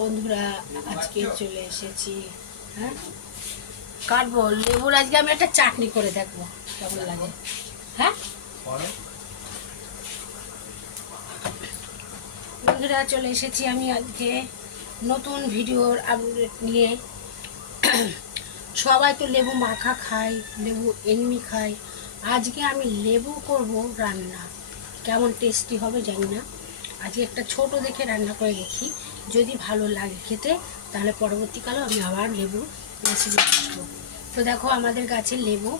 বন্ধুরা আজকে চলে এসেছি। হ্যাঁ, কাটবো লেবুর। আজকে আমি একটা চাটনি করে দেখবো কেমন লাগে। হ্যাঁ বন্ধুরা, চলে এসেছি আমি আজকে নতুন ভিডিওর আপডেট নিয়ে। সবাই তো লেবু মাখা খায়, লেবু এমনি খায়। আজকে আমি লেবু করব রান্না। কেমন টেস্টি হবে জানি না। আজকে একটা ছোট দেখে রান্না করে দেখি, যদি ভালো লাগে খেতে তাহলে পরবর্তীকালে আমি আবার লেবু রেসিপি আসবো। তো দেখো আমাদের গাছের লেবু,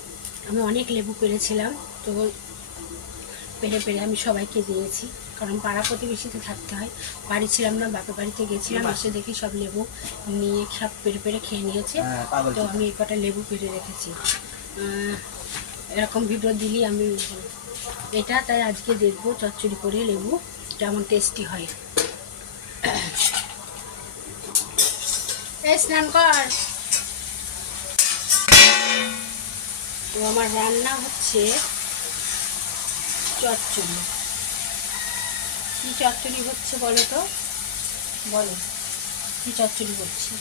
আমি অনেক লেবু পেরেছিলাম। তো পেরে পেরে আমি সবাইকে দিয়েছি, কারণ পাড়া প্রতিবেশীতে থাকতে হয়। বাড়ি ছিলাম না, বাপের বাড়িতে গেছিলাম, এসে দেখি সব লেবু নিয়ে সব পেরে পেরে খেয়ে নিয়েছে। তো আমি এই কটা লেবু পেরে রেখেছি। এরকম ভিডিও দিলি আমি এটা, তাই আজকে দেখবো চচ্চড়ি করে লেবু কেমন টেস্টি হয়। এই স্নান কর। তো আমার রান্না হচ্ছে চচ্চড়ি। কি চচ্চড়ি হচ্ছে বলো তো, বলো কি চচ্চড়ি করছি।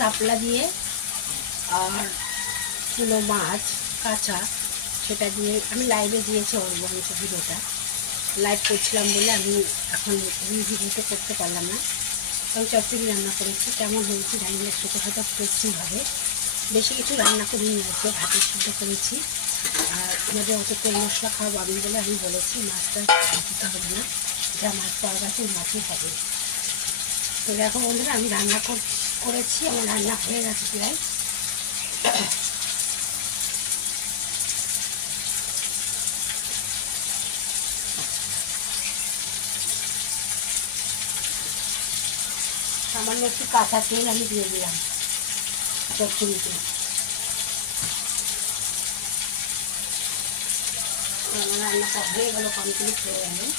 শাপলা দিয়ে আর চুনো মাছ কাঁচা, সেটা দিয়ে আমি লাইভে দিয়েছি অর্বংশ ভিডিওটা। লাইভ করছিলাম বলে আমি এখন এই ভিডিওটা করতে পারলাম না। আমি চচ্চড়ি রান্না করেছি, কেমন হয়েছে জানি না, খেতে হয়তো টেস্টি হবে। বেশি কিছু রান্না করিনি, আজকে ভাতের সিদ্ধ করেছি। আর আমাদের অত তেল মশলা খাওয়া বাবি বলে আমি বলেছি মাছটা দিতে হবে না, যা মাছ পাওয়া গেছে মাছই হবে। তো দেখো বন্ধুরা, আমি রান্না করেছি, আমার রান্না হয়ে গেছে প্রায়। সামান্য একটু কাঁচা তেল আমি দিয়ে দিলাম চচ্চড়িতে। আমার রান্নাটা হয়ে গেল, কমপ্লিট হয়ে গেল।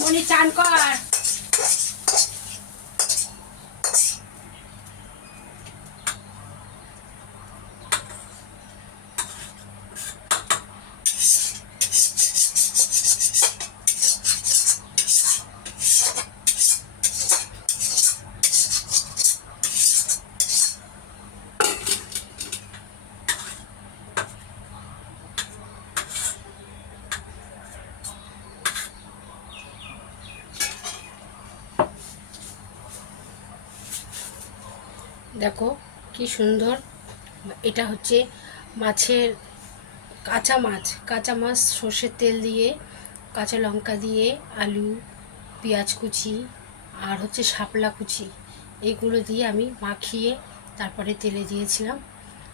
মনি চান কর। দেখো কি সুন্দর, এটা হচ্ছে মাছের কাঁচা মাছ সর্ষের তেল দিয়ে, কাঁচা লঙ্কা দিয়ে, আলু, পেঁয়াজ কুচি আর হচ্ছে শাপলা কুচি, এইগুলো দিয়ে আমি মাখিয়ে তারপরে তেলে দিয়েছিলাম।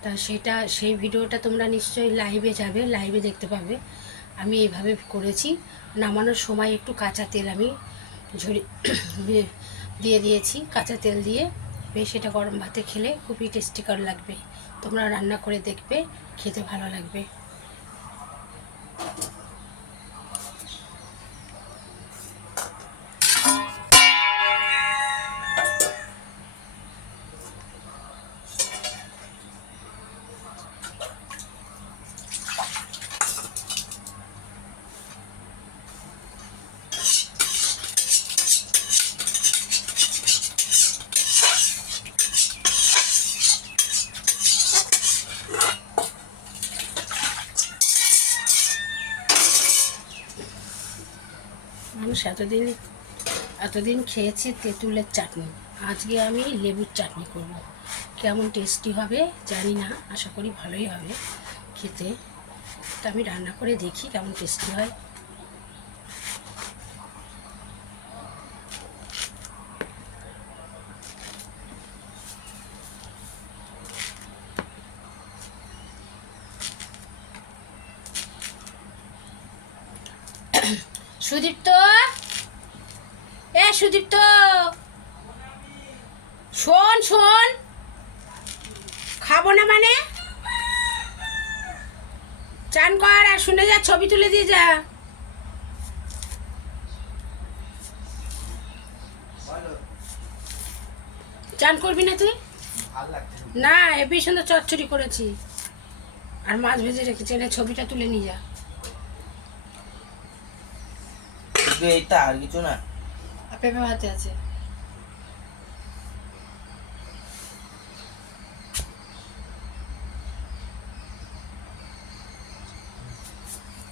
তা সেই ভিডিওটা তোমরা নিশ্চয়ই লাইভে যাবে, লাইভে দেখতে পাবে। আমি এইভাবে করেছি। নামানোর সময় একটু কাঁচা তেল আমি দিয়ে দিয়েছি, কাঁচা তেল দিয়ে। বেশ এটা গরম ভাতে খেলে খুবই টেস্টিকর লাগবে। তোমরা রান্না করে দেখবে, খেতে ভালো লাগবে। মানুষ এতদিন খেয়েছে তেঁতুলের চাটনি, আজকে আমি লেবুর চাটনি করব। কেমন টেস্টি হবে জানি না, আশা করি ভালোই হবে খেতে। তো আমি রান্না করে দেখি কেমন টেস্টি হয়। সুদীপ্ত, সুদীপ্ত, শোন শোন, খাবো না মানে? চান কর আর শুনে যা, ছবি তুলে দিয়ে যা। চান করবি না তুই? না, হেবি সুন্দর চচ্চড়ি করেছি আর মাছ ভেজে রেখেছি, এনে ছবিটা তুলে নিয়ে যা। এইটা আর কিছু না, পেঁপে ভাতে আছে।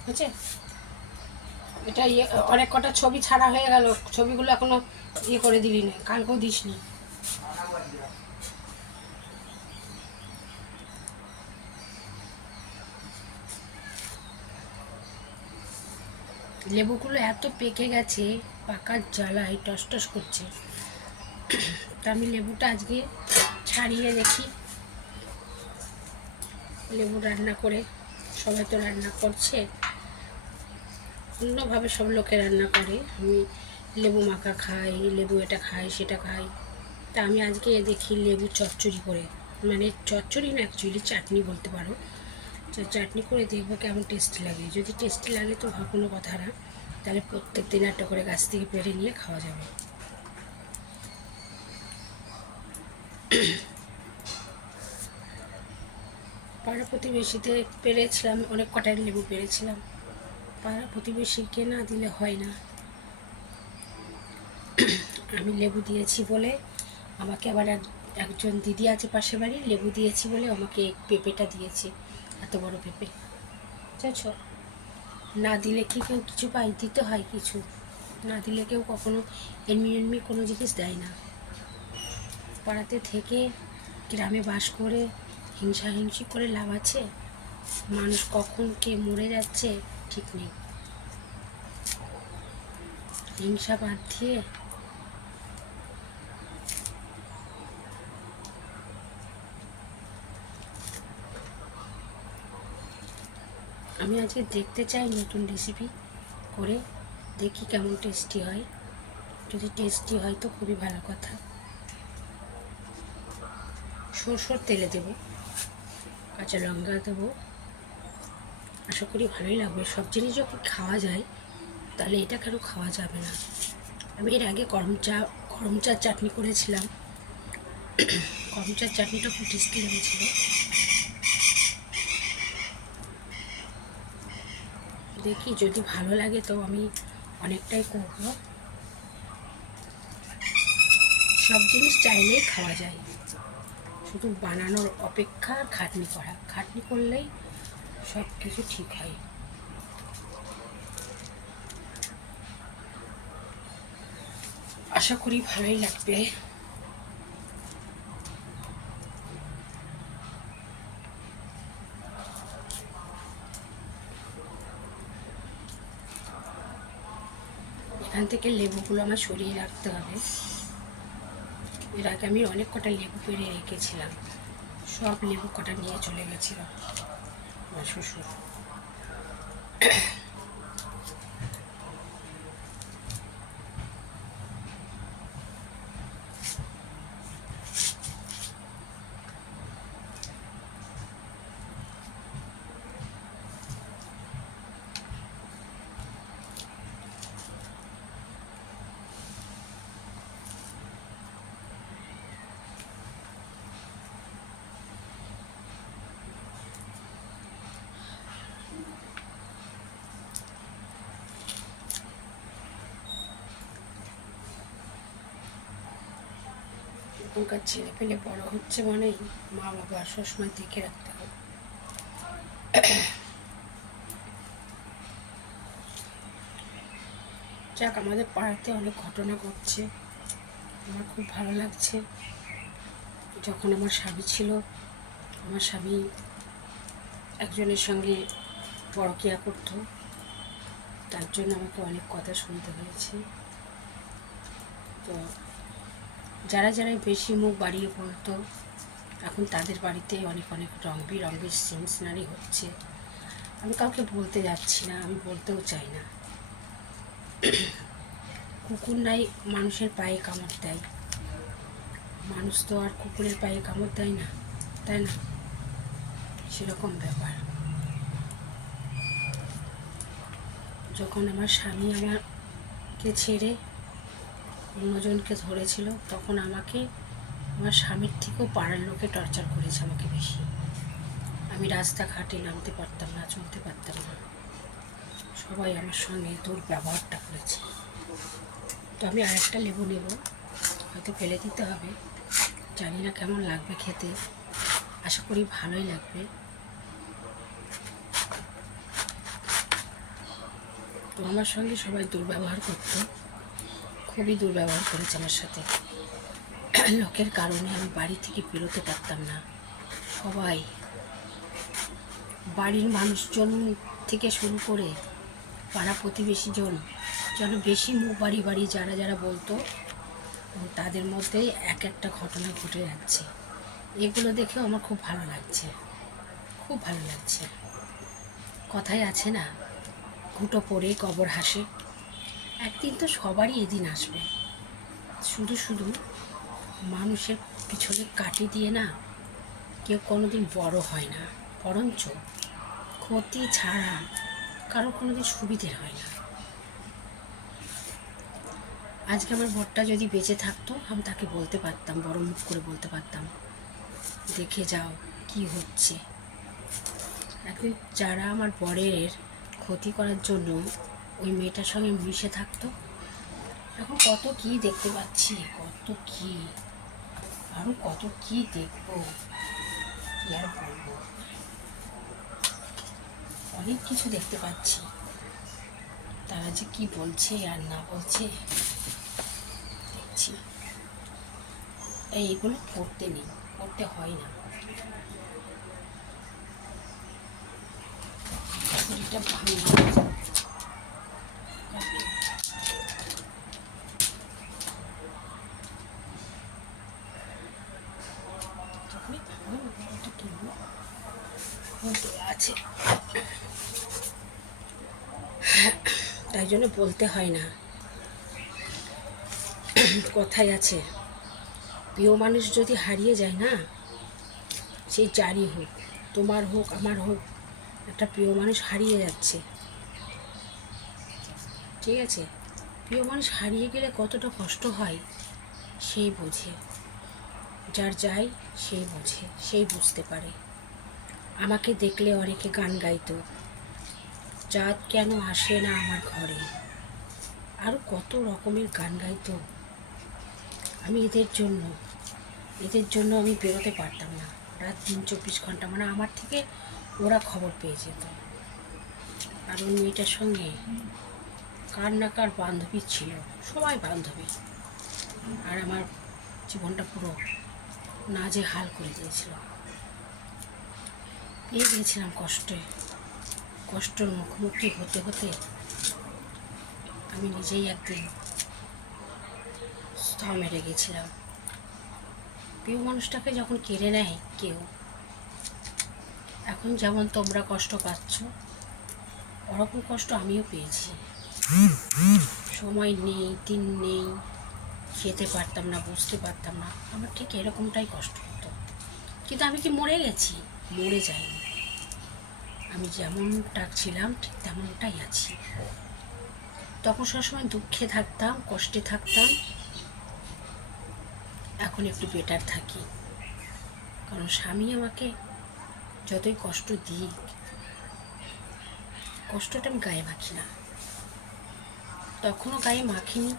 বুঝছে? এটা অনেক কটা ছবি ছাড়া হয়ে গেল, ছবিগুলো এখনো করে দিলি না, কালকেও দিস নি। লেবুগুলো এত পেকে গেছে, পাকার জ্বালায় টস টস করছে। তা আমি লেবুটা আজকে ছাড়িয়ে দেখি, লেবু রান্না করে। সবাই তো রান্না করছে, অন্যভাবে সব লোকে রান্না করে, আমি লেবু মাখা খাই, লেবু এটা খাই সেটা খাই। তা আমি আজকে দেখি লেবু চচ্চড়ি করে, মানে চচ্চড়ি না, অ্যাকচুয়ালি চাটনি বলতে পারো। চাটনি করে দেখবো কেমন টেস্টি লাগে। যদি টেস্টি লাগে তো কোনো কথা না, তাহলে প্রত্যেক দিন একটা করে গাছ থেকে পেরে নিয়ে খাওয়া যাবে। পাড়া প্রতিবেশীতে পেরেছিলাম, অনেক কটাই লেবু পেরেছিলাম। পাড়া প্রতিবেশীকে না দিলে হয় না। আমি লেবু দিয়েছি বলে আমাকে আবার একজন দিদি আছে পাশের বাড়ি, লেবু দিয়েছি বলে আমাকে পেঁপেটা দিয়েছে, এত বড় পেঁপে। বুঝেছ? না দিলে কি কেউ কিছু পায়? দিতে হয় কিছু, না দিলে কেউ কখনো এমনি কোনো জিনিস দেয় না। পাড়াতে থেকে গ্রামে বাস করে হিংসাহিংসি করে লাভ আছে? মানুষ কখন কে মরে যাচ্ছে ঠিক নেই। হিংসা বাদ দিয়ে আমি আজকে দেখতে চাই নতুন রেসিপি করে, দেখি কেমন টেস্টি হয়। যদি টেস্টি হয় তো খুবই ভালো কথা। সরষের তেলে দেবো, কাঁচা লঙ্কা দেবো, আশা করি ভালোই লাগবে। সব জিনিস যখন খাওয়া যায় তাহলে এটা কেন খাওয়া যাবে না। আমি এর আগে গরম চার চাটনি করেছিলাম, গরম চার চাটনিটা খুব টেস্টি লেগেছিল। দেখি যদি ভালো লাগে তো আমি অনেকটাই করব। সব জিনিস চাইলেই খাওয়া যায়, শুধু বানানোর অপেক্ষা খাটনি করা, খাটনি করলেই সব কিছু ঠিক হয়। আশা করি ভালোই লাগবে। এখান থেকে লেবুগুলো আমার সরিয়ে রাখতে হবে। এর আগে আমি অনেক কটা লেবু পেড়ে রেখেছিলাম, সব লেবু কটা নিয়ে চলে গেছিল আমার শ্বশুর। এখনকার ছেলে পেলে বড় হচ্ছে মানেই মা বাবা সবসময় দেখে রাখতে হবে। যাক, আমাদের পাড়াতে অনেক ঘটনা ঘটছে, আমার খুব ভালো লাগছে। যখন আমার স্বামী ছিল, আমার স্বামী একজনের সঙ্গে পরকীয়া করত, তার জন্য আমাকে অনেক কথা শুনতে হয়েছে। তো যারা যারা বেশি মুখ বাড়িয়ে বলতো, এখন তাদের বাড়িতে অনেক অনেক রং বেরঙের সিনারি হচ্ছে। আমি কাউকে বলতে যাচ্ছি না, আমি বলতেও চাই না। কুকুর নাই মানুষের পায়ে কামড় দেয়, মানুষ তো আর কুকুরের পায়ে কামড় দেয় না, তাই না? সেরকম ব্যাপার। যখন আমার স্বামী আমাকে ছেড়ে অন্যজনকে ধরেছিল, তখন আমাকে আমার স্বামীর থেকেও পাড়ার লোকে টর্চার করেছে আমাকে বেশি। আমি রাস্তাঘাটে নামতে পারতাম না, চলতে পারতাম না, সবাই আমার সঙ্গে দুর্ব্যবহারটা করেছে। তো আমি আরেকটা লেবু নেব, হয়তো ফেলে দিতে হবে, জানি না কেমন লাগবে খেতে, আশা করি ভালোই লাগবে। তো আমার সঙ্গে সবাই দুর্ব্যবহার করতো, খুবই দুর্ব্যবহার করেছে আমার সাথে। লোকের কারণে আমি বাড়ি থেকে বেরোতে পারতাম না। সবাই, বাড়ির মানুষজন থেকে শুরু করে পাড়া প্রতিবেশীজন যেন বেশি মুখ বাড়ি বাড়ি যারা যারা বলতো, তাদের মধ্যেই এক একটা ঘটনা ঘটে যাচ্ছে। এগুলো দেখেও আমার খুব ভালো লাগছে, খুব ভালো লাগছে। কথায় আছে না, ঘুঁটো পড়ে কবর হাসে। একদিন তো সবারই এদিন আসবে। শুধু শুধু মানুষের পিছনে কাটি দিয়ে না কেউ কোনোদিন বড় হয় না, বরঞ্চ ক্ষতি ছাড়া কারো কোনোদিন সুবিধে হয় না। আজকে আমার বরটা যদি বেঁচে থাকতো, আমি তাকে বলতে পারতাম, বড় মুখ করে বলতে পারতাম, দেখে যাও কি হচ্ছে। একদিন যারা আমার বরের ক্ষতি করার জন্য ওই মেয়েটার সঙ্গে মিশে থাকতো, এখন কত কি দেখতে পাচ্ছি, কত কি, আরও কত কি দেখবো, কি আর বলবো। অনেক কিছু দেখতে পাচ্ছি, তারা যে কি বলছে আর না বলছে দেখছি। এইগুলো করতে নেই, করতে হয় না। শরীরটা ভাঙে আছে, তাই জন্য বলতে হয় না। কথাই আছে, প্রিয় মানুষ যদি হারিয়ে যায় না, সেই যারই হোক, তোমার হোক আমার হোক, একটা প্রিয় মানুষ হারিয়ে যাচ্ছে, ঠিক আছে? প্রিয় মানুষ হারিয়ে গেলে কতটা কষ্ট হয় সেই বোঝে, যার যায় সেই বোঝে, সেই বুঝতে পারে। আমাকে দেখলে অনেকে গান গাইতো, চাঁদ কেন আসে না আমার ঘরে, আরও কত রকমের গান গাইতো। আমি এদের জন্য আমি বেরোতে পারতাম না, রাত 24 ঘন্টা, মানে আমার থেকে ওরা খবর পেয়ে যেত। আর ওই মেয়েটার সঙ্গে কার না কার বান্ধবী ছিল, সবাই বান্ধবী, আর আমার জীবনটা পুরো নাজেহাল করে দিয়েছিল। পেয়ে গিয়েছিলাম কষ্টের মুখোমুখি হতে হতে আমি নিজেই একদিন স্তর মেরে গেছিলাম। প্রিয় মানুষটাকে যখন কেড়ে নেয় কেউ, এখন যেমন তোমরা কষ্ট পাচ্ছ, ওরকম কষ্ট আমিও পেয়েছি। সময় নেই, দিন নেই, খেতে পারতাম না, বুঝতে পারতাম না, আমার ঠিক এরকমটাই কষ্ট হতো। কিন্তু আমি কি মরে গেছি? মরে যাইনি, আমি যেমনটা ছিলাম ঠিক তেমনটাই আছি। তখন সবসময় দুঃখে থাকতাম, কষ্টে থাকতাম, এখন একটু বেটার থাকি। কারণ স্বামী আমাকে যতই কষ্ট দিক, কষ্টটা আমি গায়ে মাখি না। তখনও গায়ে মাখিনি,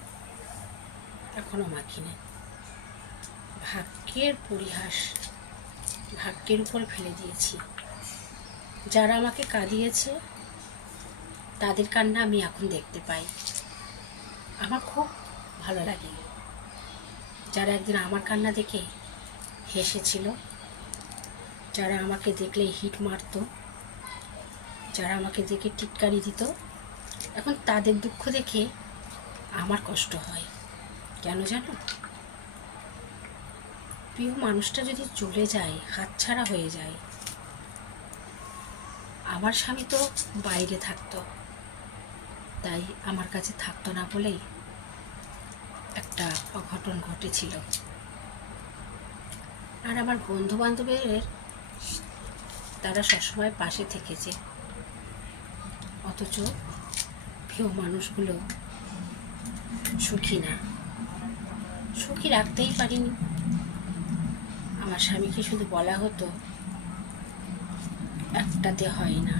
এখনও মাখি না। ভাগ্যের পরিহাস, ভাগ্যের উপর ফেলে দিয়েছি। যারা আমাকে কাঁদিয়েছে তাদের কান্না আমি এখন দেখতে পাই, আমার খুব ভালো লাগে। যারা একদিন আমার কান্না দেখে হেসেছিল, যারা আমাকে দেখলেই হিট মারত, যারা আমাকে দেখে টিটকারি দিত, এখন তাদের দুঃখ দেখে আমার কষ্ট হয়। কেন জানো? প্রিয় মানুষটা যদি চলে যায়, হাতছাড়া হয়ে যায়। আমার স্বামী তো বাইরে থাকতো, তাই আমার কাছে থাকতো না বলেই একটা অঘটন ঘটেছিল। আর আমার বন্ধু বান্ধবের তারা সবসময় পাশে থেকেছে, অথচ প্রিয় মানুষগুলো সুখী না, সুখী রাখতেই পারিনি। আমার স্বামীকে শুধু বলা হতো একটাতে হয় না।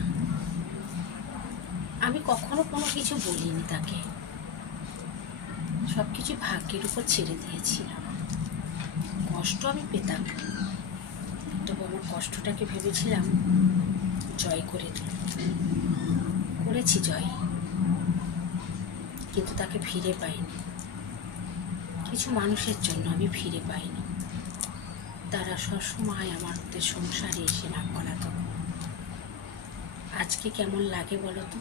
আমি কখনো কোনো কিছু বলিনি তাকে, সব কিছু ভাগ্যের উপর ছেড়ে দিয়েছিলাম। কষ্ট আমি পেতাম, তবু আমার কষ্টটাকে ভেবেছিলাম জয় করে তুলব। করেছি জয়, কিন্তু তাকে ফিরে পাইনি। কিছু মানুষের জন্য আমি ফিরে পাইনি, তারা সবসময় আমাদের সংসারে এসে নাক গলাতো। আজকে কেমন লাগে বলো তো?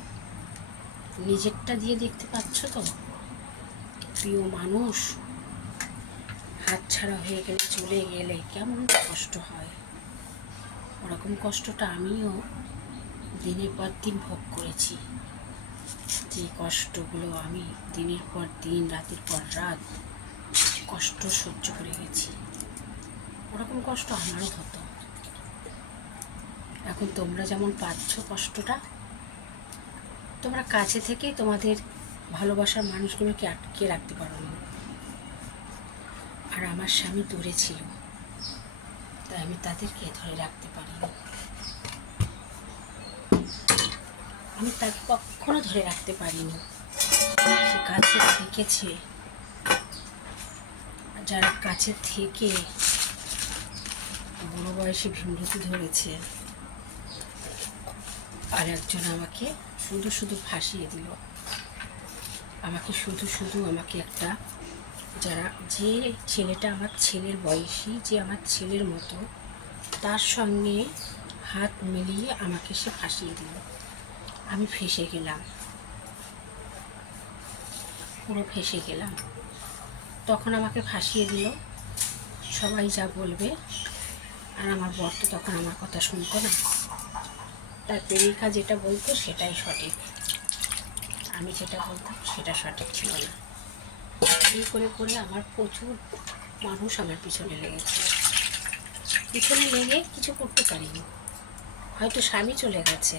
নিজেরটা দিয়ে দেখতে পাচ্ছ তো? প্রিয় মানুষ হাতছাড়া হয়ে গেলে, চলে গেলে কেমন কষ্ট হয়। ওরকম কষ্টটা আমিও দিনের পর দিন ভোগ করেছি। যে কষ্টগুলো আমি দিনের পর দিন, রাতের পর রাত কষ্ট সহ্য করে গেছি, ওরকম কষ্ট আমারও হতো। এখন তোমরা যেমন পাচ্ছ কষ্টটা, তোমরা কাছে থেকেই তোমাদের ভালোবাসার মানুষগুলোকে আটকে রাখতে পারো না। আর আমার স্বামী দূরে ছিল, তাই আমি তাদেরকে ধরে রাখতে পারিনি। আমি তাকে কখনো ধরে রাখতে পারিনি। সে কাছে থেকেছে, যারা কাছে থেকে বুড়ো বয়সে ভীমরতি ধরেছে, আর একজন আমাকে শুধু শুধু ফাঁসিয়ে দিল। আমাকে শুধু শুধু আমাকে একটা, যারা, যে ছেলেটা আমার ছেলের বয়সী, যে আমার ছেলের মতো, তার সঙ্গে হাত মিলিয়ে আমাকে সে ফাঁসিয়ে দিল। আমি ফেঁসে গেলাম, পুরো ফেঁসে গেলাম। তখন আমাকে ফাঁসিয়ে দিল, সবাই যা বলবে। আর আমার বর তো তখন আমার কথা শুনতো না, তার প্রেমিকা যেটা বলতো সেটাই সঠিক, আমি যেটা বলতাম সেটা সঠিক ছিল না। এই করে করে আমার প্রচুর মানুষ আমার পিছনে লেগেছে। পিছনে লেগে কিছু করতে পারিনি। হয়তো স্বামী চলে গেছে,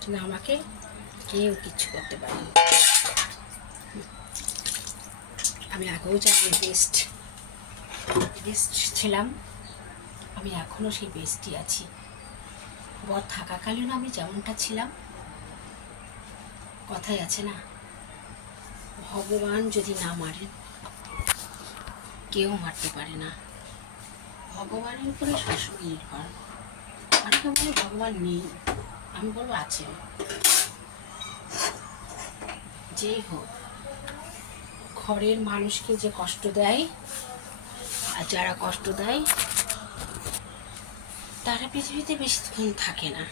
কিন্তু আমাকে কেউ কিচ্ছু করতে পারেনি। আমি আগেও জানি বেস্ট ছিলাম, আমি এখনও সেই বেস্টই আছি। বর থাকাকালীন আমি যেমনটা ছিলাম। কথাই আছে না, ভগবান যদি না মারেন, কেউ মারতে পারে না। ভগবানের উপরে সবসময় নির্ভর। অনেকে বলে ভগবান নেই, আমি বলবো আছে। যেই হোক, ঘরের মানুষকে যে কষ্ট দেয়, আর যারা কষ্ট দেয় তারা পৃথিবীতে বেশিক্ষণ থাকে না।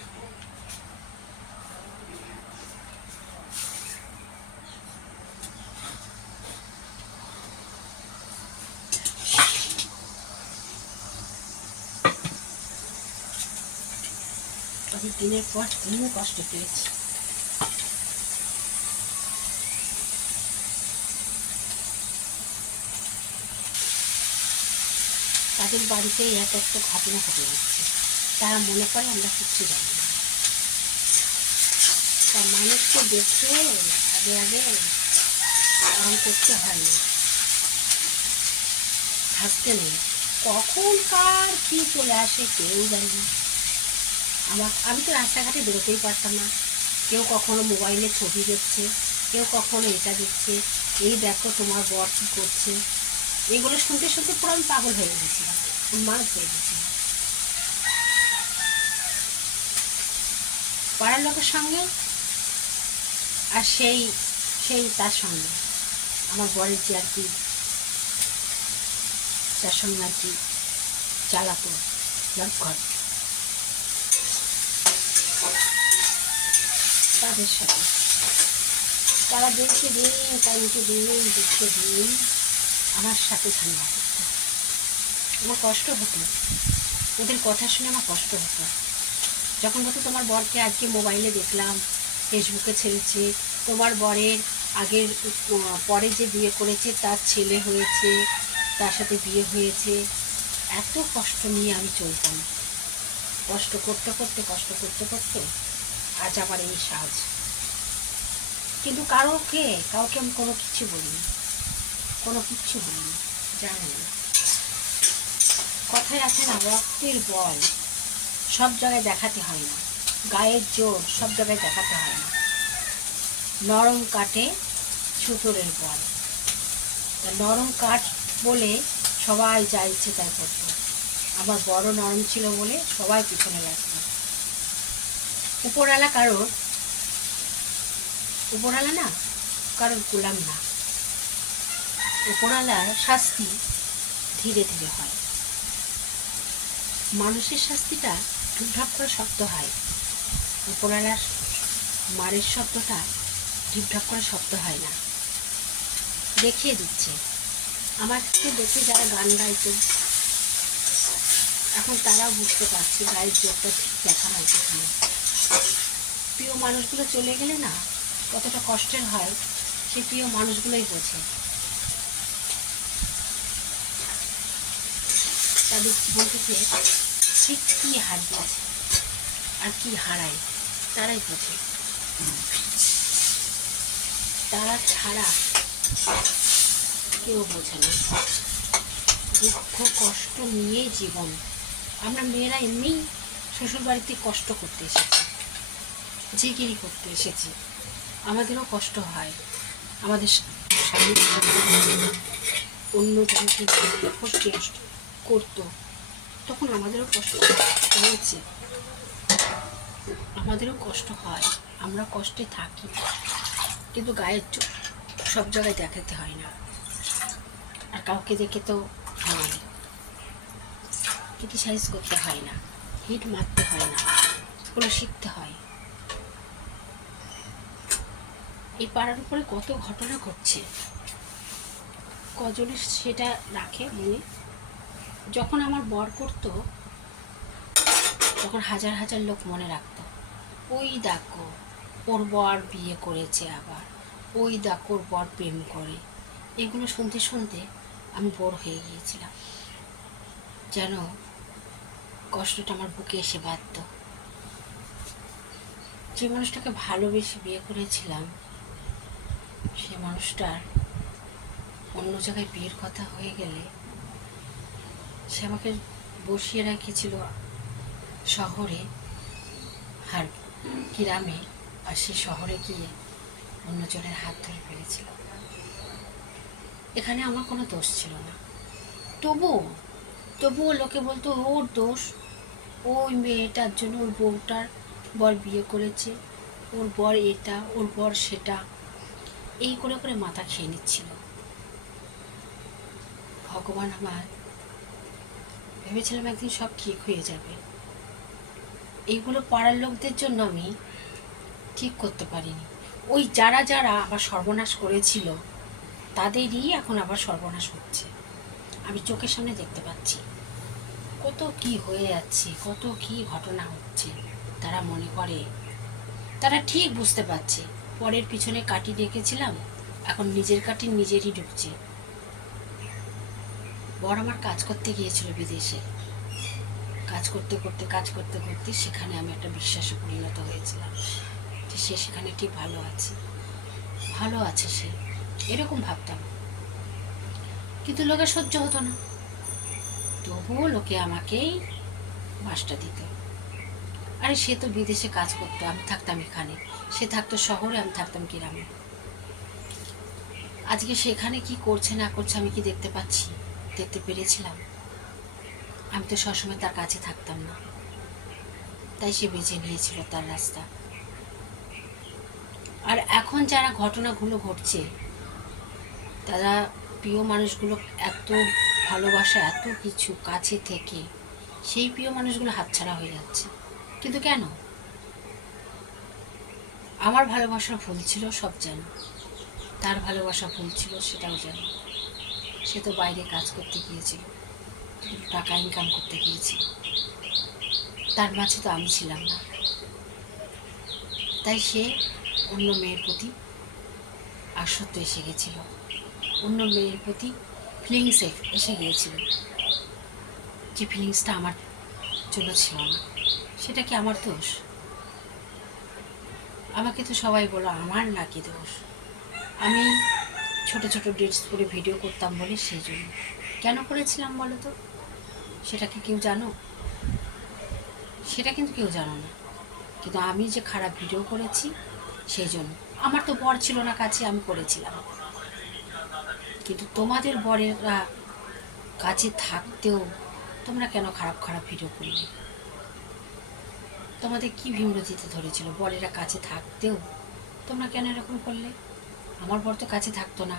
তবে দিনের পর দিন কষ্ট পেয়েছি। তাদের বাড়িতেই এক একটা ঘটনা ঘটে যাচ্ছে, তারা মনে করে আমরা কিচ্ছু জানি না। তা মানুষকে দেখে আগে আগে আরাম করতে হয় না, হাসতে নেই। কখন কার কী চলে আসে কেউ জানে না। আমি তো রাস্তাঘাটে বেরোতেই পারতাম না। কেউ কখনো মোবাইলে ছবি দেখছে, কেউ কখনো এটা দেখছে, এই দেখো তোমার বর কী করছে। এগুলো শুনতে শুনতে পুরো আমি পাগল হয়ে গেছিলাম, উন্মাদ হয়ে গেছিলাম। পাড়ার লোকের সঙ্গে আর সেই সেই তার সঙ্গে আমার বরের যে আর কি, যার সঙ্গে আর কি চালাতো ঘর, তাদের সাথে তারা দেখছে দিন, টাইমকে দিন, দেখছে দিন আমার সাথে ঝামেলা করতো। আমার কষ্ট হতো, ওদের কথা শুনে আমার কষ্ট হতো। যখন বলতো তোমার বরকে আজকে মোবাইলে দেখলাম, ফেসবুকে ছেড়েছে, তোমার বরের আগের পরে যে বিয়ে করেছে তার ছেলে হয়েছে, তার সাথে বিয়ে হয়েছে। এত কষ্ট নিয়ে আমি চলতাম, কষ্ট করতে করতে আজ আবার এই সাজ। কিন্তু কাউকে আমি কোনো কিছু বলিনি, জানি না। কথায় আছে না, রক্তের বল সব জায়গায় দেখাতে হয় না, গায়ের জোর সব জায়গায় দেখাতে হয় না। নরম কাঠে ছুতোরের বল। নরম কাঠ বলে সবাই যা ইচ্ছে তাই করতো। আমার বড় নরম ছিল বলে সবাই পিছনে লাগতো। উপরওয়ালা না কারোর গোলাম না। উপরওয়ালার শাস্তি ধীরে ধীরে হয়, মানুষের শাস্তিটা ঢুপঢাপ করে শব্দ হয়। উপরওয়ালার মারের শব্দটা ঢিপঢাপ করে শব্দ হয় না। দেখিয়ে দিচ্ছে আমাকে দেখে যারা গান গাইতো, এখন তারাও বুঝতে পারছে গায়ের জোরটা ঠিক দেখা হয় সেখানে। প্রিয় মানুষগুলো চলে গেলে না কতটা কষ্টের হয়, সেই প্রিয় মানুষগুলোই বোঝে। তাদের জীবন থেকে ঠিক কী হারিয়েছে আর কি হারায় তারাই বোঝে। তারা ছাড়া কেউ বোঝে না। দুঃখ কষ্ট নিয়েই জীবন। আমরা মেয়েরা এমনিই শ্বশুরবাড়িতে কষ্ট করতে এসেছি, জিগিরি করতে এসেছি, আমাদেরও কষ্ট হয়। আমাদের স্বামীর অন্য জনকে কষ্ট করতো, তখন আমাদেরও কষ্ট হয়েছে, আমাদেরও কষ্ট হয়, আমরা কষ্টে থাকি। কিন্তু গায়ের চোখ সব জায়গায় দেখাতে হয় না, আর কাউকে দেখে তো ক্রিটিসাইজ করতে হয় না, হিট মারতে হয় না, ওগুলো শিখতে হয়। এই পাড়ার উপরে কত ঘটনা ঘটছে, কজনে সেটা রাখে মনে। যখন আমার বর করতো তখন হাজার হাজার লোক মনে রাখতো, ওই দেখো ওর বর বিয়ে করেছে, আবার ওই দেখো ওর বর প্রেম করে। এগুলো শুনতে শুনতে আমি বোর হয়ে গিয়েছিলাম, যেন কষ্টটা আমার বুকে এসে বাঁধত। যে মানুষটাকে ভালোবেসে বিয়ে করেছিলাম, সে মানুষটার অন্য জায়গায় বিয়ের কথা হয়ে গেলে সে আমাকে বসিয়ে রেখেছিল শহরে আর গ্রামে, আর সে শহরে গিয়ে অন্যজনের হাত ধরে ফেলেছিল। এখানে আমার কোনো দোষ ছিল না, তবুও লোকে বলতো ওর দোষ, ওই মেয়েটার জন্য ওর বউটার বর বিয়ে করেছে, ওর বর এটা, ওর বর সেটা, এই করে করে মাথা খেয়ে নিচ্ছিল। ভগবান আমার, ভেবেছিলাম একদিন সব ঠিক হয়ে যাবে। এইগুলো পাড়ার লোকদের জন্য আমি ঠিক করতে পারিনি। ওই যারা যারা আবার সর্বনাশ করেছিল তাদেরই এখন আবার সর্বনাশ হচ্ছে। আমি চোখের সামনে দেখতে পাচ্ছি কত কি হয়ে যাচ্ছে, কত কি ঘটনা হচ্ছে। তারা মনে করে, তারা ঠিক বুঝতে পারছে পরের পিছনে কাটি রেখেছিলাম, এখন নিজের কাটি নিজেরই ঢুকছে। বর আমার কাজ করতে গিয়েছিল বিদেশে, কাজ করতে করতে সেখানে আমি একটা বিশ্বাসে পরিণত হয়েছিলাম যে সে সেখানে ঠিক ভালো আছে সে, এরকম ভাবতাম। কিন্তু লোকে সহ্য হতো না, তবুও লোকে আমাকেই বাসটা দিত। আরে সে তো বিদেশে কাজ করতো, আমি থাকতাম এখানে, সে থাকতো শহরে, আমি থাকতাম গ্রামে। আজকে সেখানে কি করছে না করছে আমি কি দেখতে পেরেছিলাম? আমি তো সবসময় তার কাছে থাকতাম না, তাই সে বেছে নিয়েছিল তার রাস্তা। আর এখন যারা ঘটনাগুলো ঘটছে, তারা প্রিয় মানুষগুলো এত ভালোবাসা, এত কিছু কাছে থেকে সেই প্রিয় মানুষগুলো হাতছাড়া হয়ে যাচ্ছে। কিন্তু কেন? আমার ভালোবাসা ভুল ছিল সব জানি, তার ভালোবাসা ভুল ছিল সেটাও জানি। সে তো বাইরে কাজ করতে গিয়েছিল, টাকা ইনকাম করতে গিয়েছিল, তার মাঝে তো আমি ছিলাম না। তাই সে অন্য মেয়ের প্রতি আসক্ত এসে গেছিল, অন্য মেয়ের প্রতি ফিলিংস এসে গিয়েছিল, যে ফিলিংসটা আমার জন্য ছিল না। সেটা কি আমার দোষ? আমাকে তো সবাই বলো আমার নাকি দোষ। আমি ছোট ছোট ড্রেস পরে ভিডিও করতাম বলে সেই জন্য। কেন করেছিলাম বলো তো? সেটা কি কেউ জানো? সেটা কিন্তু কেউ জানো না। কিন্তু আমি যে খারাপ ভিডিও করেছি সেই জন্য। আমার তো বর ছিল না কাছে, আমি করেছিলাম। কিন্তু তোমাদের বরেরা কাছে থাকতেও তোমরা কেন খারাপ খারাপ ভিডিও করলে? তোমাদের কি বিমূঢ়তিতে ধরেছিল? বরেরা কাছে থাকতেও তোমরা কেন এরকম করলে? আমার বর তো কাছে থাকতো না,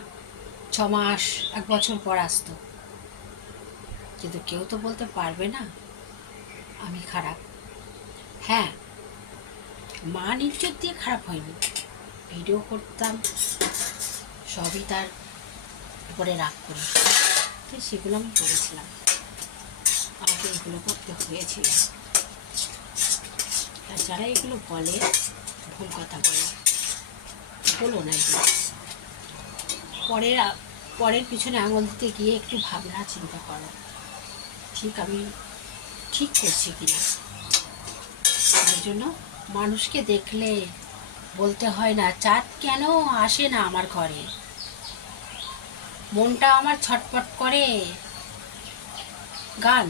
6 মাস 1 বছর পর আসতো। কিন্তু কেউ তো বলতে পারবে না আমি খারাপ। হ্যাঁ, মান ইজ্জত দিয়ে খারাপ হয়নি, ভিডিও করতাম সবই তার উপরে রাগ করে, তো সেগুলো আমি করেছিলাম, আমাকে এগুলো করতে হয়েছিল। আর যারা এগুলো বলে ভুল কথা বলে, বলো না এগুলো। পরের পিছনে আঙুল দিতে গিয়ে একটু ভাবনা চিন্তা করো, আমি ঠিক করছি কিনা। তার জন্য মানুষকে দেখলে বলতে হয় না চাঁদ কেন আসে না আমার ঘরে, মনটা আমার ছটফট করে। গান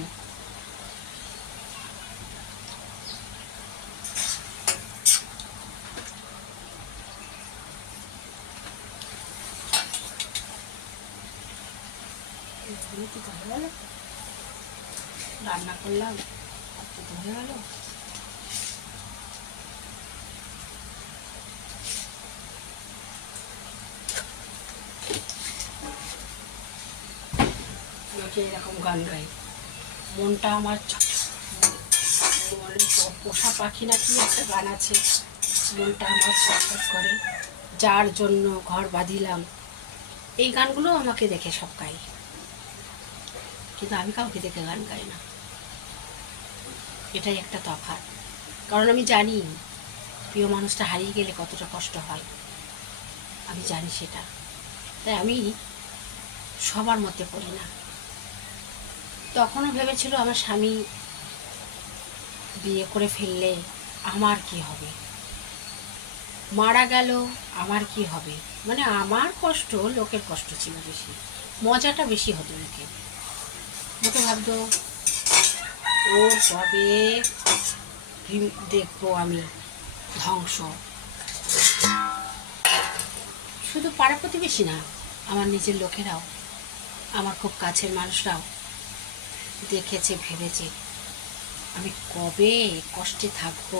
রান্না করলাম হয়ে গেল। এরকম গান গাই, মনটা আমার পোষা পাখি না কি একটা গান আছে, মনটা আমার ছটফট করে, যার জন্য ঘর বাঁধিলাম। এই গানগুলো আমাকে দেখে সব গাই, কিন্তু আমি কাউকে দেখে গান গাই না। এটাই একটা তফাৎ, কারণ আমি জানি প্রিয় মানুষটা হারিয়ে গেলে কতটা কষ্ট হয়, আমি জানি সেটা। তাই আমি সবার মধ্যে পড়ি না। তখনও ভেবেছিল আমার স্বামী বিয়ে করে ফেললে আমার কি হবে, মারা গেল আমার কি হবে, মানে আমার কষ্ট লোকের কষ্ট ছিল বেশি, মজাটা বেশি হতো লোকে। লোকে ভাবতো ও কবে দেখবো আমি ধ্বংস। শুধু পাড়া প্রতিবেশী না, আমার নিজের লোকেরাও, আমার খুব কাছের মানুষরাও দেখেছে, ভেবেছে আমি কবে কষ্টে থাকবো।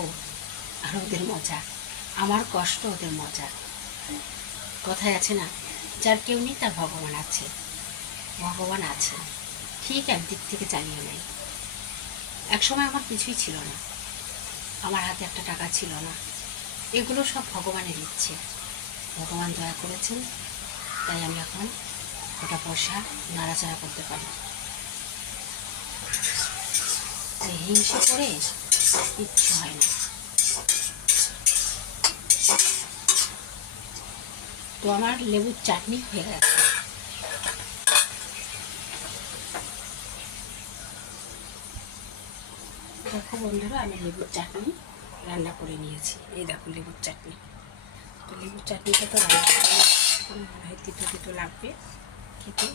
আর ওদের মজা, আমার কষ্ট ওদের মজা। কথায় আছে না, যার কেউ নেই তার ভগবান আছে। ভগবান আছে ঠিক, একদিক থেকে চালিয়ে নেয়। একসময় আমার কিছুই ছিল না, আমার হাতে একটা টাকা ছিল না, এগুলো সব ভগবানের ইচ্ছে। ভগবান দয়া করেছেন, তাই আমি এখন ওটা পয়সা নাড়াচাড়া করতে পারি। হিংসে করে কিচ্ছু হয় না। তো আমার লেবুর চাটনি হয়ে গেছে। দেখো বন্ধুরা, আমি লেবুর চাটনি রান্না করে নিয়েছি। এই দেখো লেবুর চাটনি। তো লেবুর চাটনিটা তো রান্না করে মনে হয় তিতো তিতো লাগবে খেতে।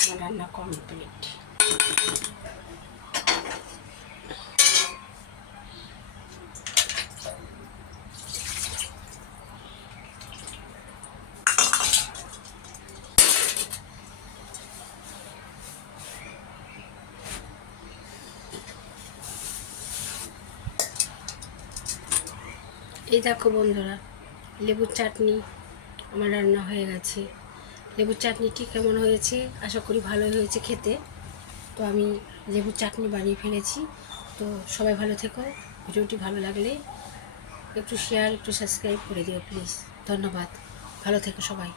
আমার রান্না কমপ্লিট। এই দেখো বন্ধুরা, লেবুর চাটনি আমার রান্না হয়ে গেছে। লেবুর চাটনিটি কেমন হয়েছে? আশা করি ভালোই হয়েছে খেতে। তো আমি লেবুর চাটনি বানিয়ে ফেলেছি। তো সবাই ভালো থেকো। ভিডিওটি ভালো লাগলে একটু শেয়ার, একটু সাবস্ক্রাইব করে দিও প্লিজ। ধন্যবাদ, ভালো থেকো সবাই।